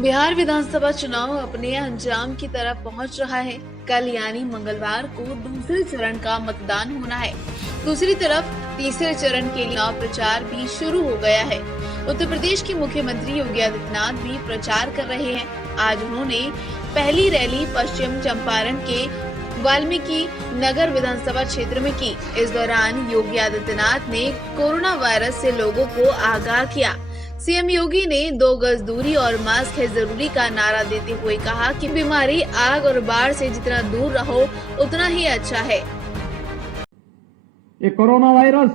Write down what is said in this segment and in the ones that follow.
बिहार विधानसभा चुनाव अपने अंजाम की तरफ पहुंच रहा है। कल यानी मंगलवार को दूसरे चरण का मतदान होना है। दूसरी तरफ तीसरे चरण के लिए चुनाव प्रचार भी शुरू हो गया है। उत्तर प्रदेश के मुख्यमंत्री योगी आदित्यनाथ भी प्रचार कर रहे हैं। आज उन्होंने पहली रैली पश्चिम चंपारण के वाल्मीकि नगर विधानसभा क्षेत्र में की। इस दौरान योगी आदित्यनाथ ने कोरोना वायरस से लोगों को आगाह किया। सीएम योगी ने 2 गज दूरी और मास्क है जरूरी का नारा देते हुए कहा कि बीमारी आग और बाढ़ से जितना दूर रहो उतना ही अच्छा है। ये कोरोना वायरस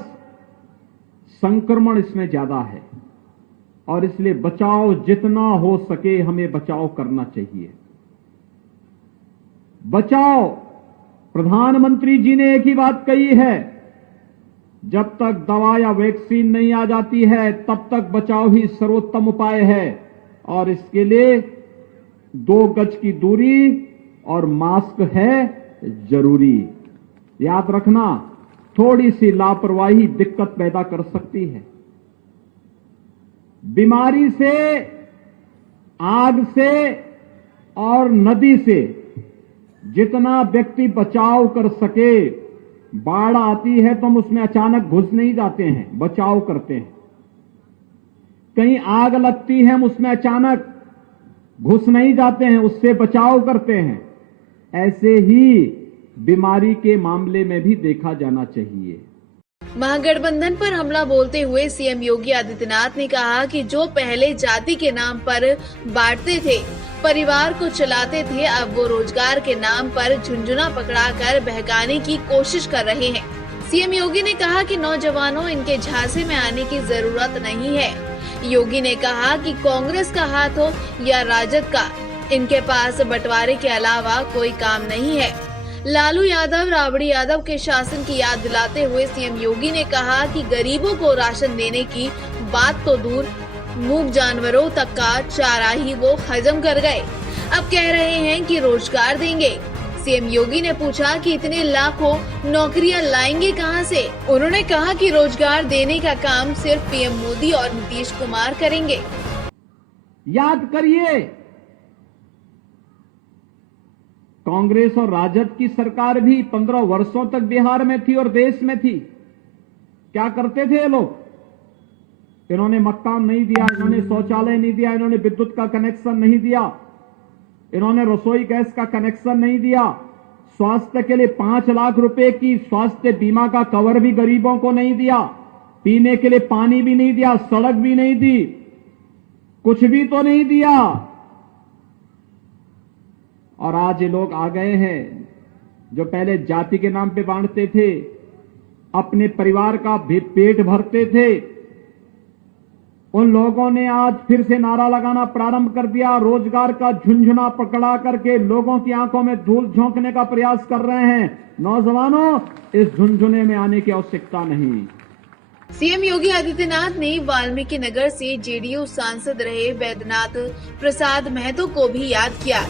संक्रमण इसमें ज्यादा है और इसलिए बचाव जितना हो सके हमें बचाव करना चाहिए। बचाव, प्रधानमंत्री जी ने एक ही बात कही है, जब तक दवा या वैक्सीन नहीं आ जाती है तब तक बचाव ही सर्वोत्तम उपाय है और इसके लिए 2 गज की दूरी और मास्क है जरूरी। याद रखना, थोड़ी सी लापरवाही दिक्कत पैदा कर सकती है। बीमारी से, आग से और नदी से जितना व्यक्ति बचाव कर सके, बाढ़ आती है तो हम उसमें अचानक घुस नहीं जाते हैं, बचाव करते हैं। कहीं आग लगती है हम उसमें अचानक घुस नहीं जाते हैं, उससे बचाव करते हैं। ऐसे ही बीमारी के मामले में भी देखा जाना चाहिए। महागठबंधन पर हमला बोलते हुए सीएम योगी आदित्यनाथ ने कहा कि जो पहले जाति के नाम पर बांटते थे, परिवार को चलाते थे, अब वो रोजगार के नाम पर झुंझुना पकड़ाकर बहकाने की कोशिश कर रहे हैं। सीएम योगी ने कहा कि नौजवानों, इनके झांसे में आने की जरूरत नहीं है। योगी ने कहा कि कांग्रेस का हाथ हो या राजद का, इनके पास बंटवारे के अलावा कोई काम नहीं है। लालू यादव, राबड़ी यादव के शासन की याद दिलाते हुए सीएम योगी ने कहा कि गरीबों को राशन देने की बात तो दूर, मूक जानवरों तक का चारा ही वो हजम कर गए। अब कह रहे हैं कि रोजगार देंगे। सीएम योगी ने पूछा कि इतने लाखों नौकरियां लाएंगे कहां से। उन्होंने कहा कि रोजगार देने का काम सिर्फ पीएम मोदी और नीतीश कुमार करेंगे। याद करिए, कांग्रेस और राजद की सरकार भी 15 वर्षों तक बिहार में थी और देश में थी। क्या करते थे ये लोग? इन्होंने मकान नहीं दिया, इन्होंने शौचालय नहीं दिया, इन्होंने विद्युत का कनेक्शन नहीं दिया, इन्होंने रसोई गैस का कनेक्शन नहीं दिया, स्वास्थ्य के लिए 5 लाख रुपए की स्वास्थ्य बीमा का कवर भी गरीबों को नहीं दिया, पीने के लिए पानी भी नहीं दिया, सड़क भी नहीं दी, कुछ भी तो नहीं दिया। और आज ये लोग आ गए हैं जो पहले जाति के नाम पे बांटते थे, अपने परिवार का भी पेट भरते थे। उन लोगों ने आज फिर से नारा लगाना प्रारंभ कर दिया। रोजगार का झुंझुना पकड़ा करके लोगों की आंखों में धूल झोंकने का प्रयास कर रहे हैं। नौजवानों, इस झुंझुने में आने की आवश्यकता नहीं। सीएम योगी आदित्यनाथ ने वाल्मीकि नगर से जेडीयू सांसद रहे वैद्यनाथ प्रसाद महतो को भी याद किया।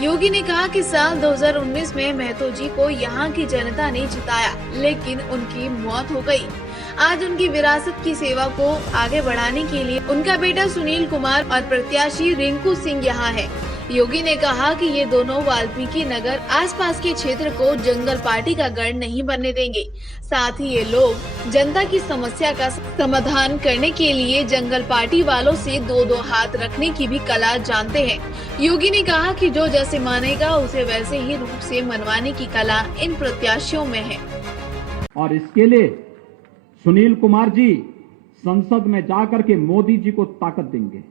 योगी ने कहा कि साल 2019 में महतो जी को यहाँ की जनता ने जिताया, लेकिन उनकी मौत हो गई। आज उनकी विरासत की सेवा को आगे बढ़ाने के लिए उनका बेटा सुनील कुमार और प्रत्याशी रिंकू सिंह यहाँ है। योगी ने कहा कि ये दोनों वाल्मीकि नगर आसपास के क्षेत्र को जंगल पार्टी का गढ़ नहीं बनने देंगे। साथ ही ये लोग जनता की समस्या का समाधान करने के लिए जंगल पार्टी वालों से 2-2 हाथ रखने की भी कला जानते हैं। योगी ने कहा कि जो जैसे मानेगा उसे वैसे ही रूप से मनवाने की कला इन प्रत्याशियों में है। और इसके लिए सुनील कुमार जी संसद में जाकर के मोदी जी को ताकत देंगे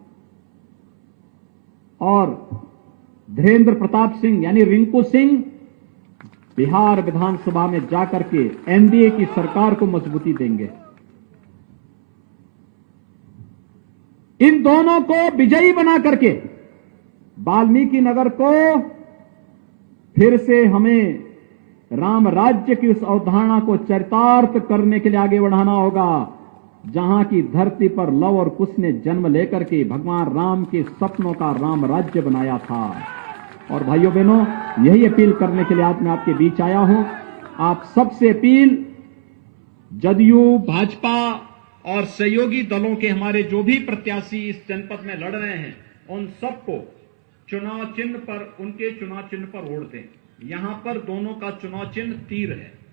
और धीरेन्द्र प्रताप सिंह यानी रिंकू सिंह बिहार विधानसभा में जाकर के एनडीए की सरकार को मजबूती देंगे। इन दोनों को विजयी बना करके वाल्मीकि नगर को फिर से हमें राम राज्य की उस अवधारणा को चरितार्थ करने के लिए आगे बढ़ाना होगा, जहां की धरती पर लव और कुश ने जन्म लेकर के भगवान राम के सपनों का राम राज्य बनाया था। और भाइयों बहनों, यही अपील करने के लिए आज मैं आपके बीच आया हूं। आप सबसे अपील, जदयू, भाजपा और सहयोगी दलों के हमारे जो भी प्रत्याशी इस जनपद में लड़ रहे हैं, उन सबको चुनाव चिन्ह पर, उनके चुनाव चिन्ह पर वोट दें। यहां पर दोनों का चुनाव चिन्ह तीर है।